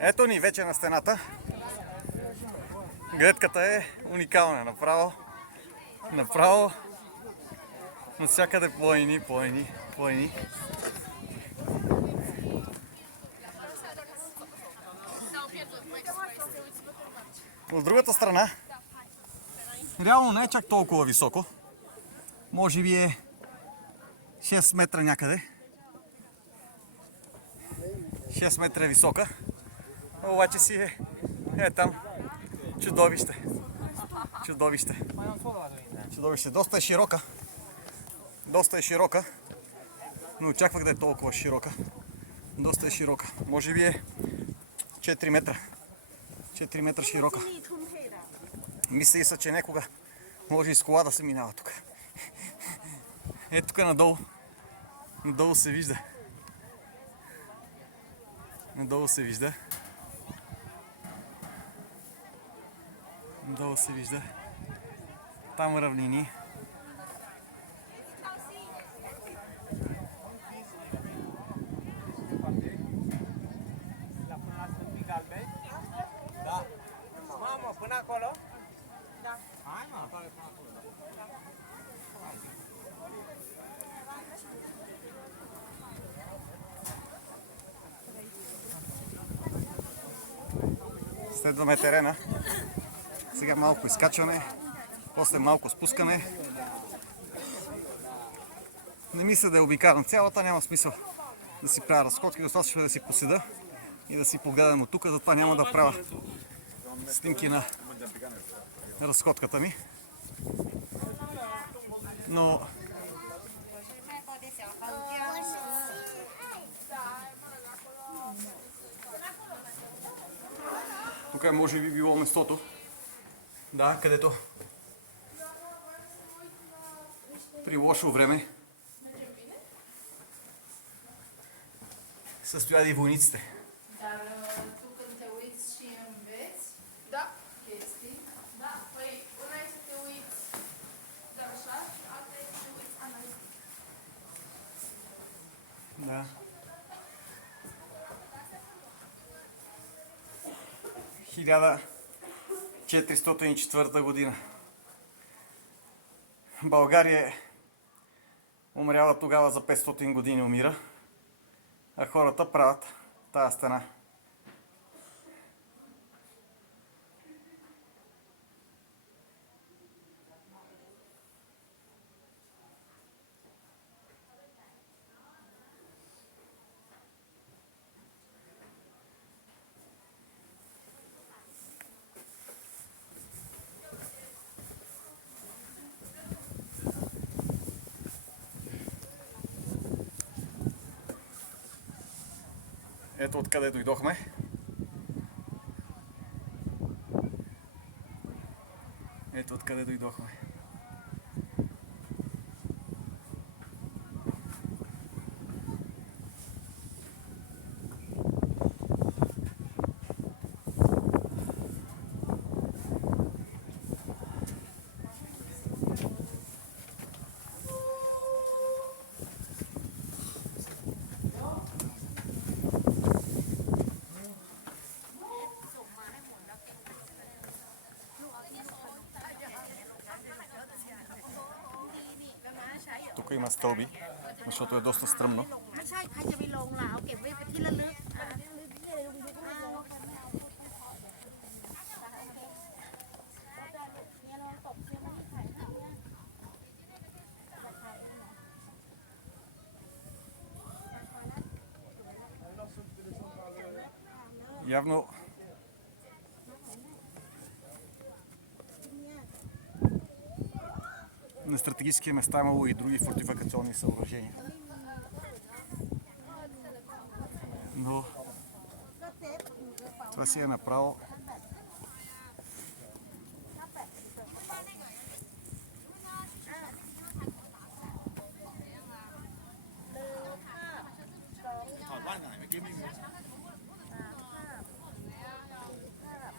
Ето ни вече на стената. Гледката е уникална. Направо навсякъде планини. От другата страна, реално не е чак толкова високо. Може би е 6 метра някъде. 6 метра е висока. Обаче си е там чудовище. Доста е широка. Не очаквах да е толкова широка. Доста е широка. Може би е 4 метра. 4 метра широка. Мисля се, че някога може и с кола да се минава тук. Ето тук надолу. Надолу се вижда. Надолу се вижда. Там равнини. Следваме терена. Сега малко изкачване, после малко спускане. Не мисля да я обикарам цялата, няма смисъл да си правя разходки, достатъчно е да си поседа и да си погледам от тук, затова няма да правя снимки на разходката ми. Но тук може би било местото, да, където при лошо време са стояли войниците. Да. 1404 година. България е умряла тогава за 500 години умира, а хората правят тая стена. Ето откъде дойдохме. Тук има стълби, защото е доста стръмно. Явно на стратегически места имало и други фортификационни съоръжения. Но това си е направо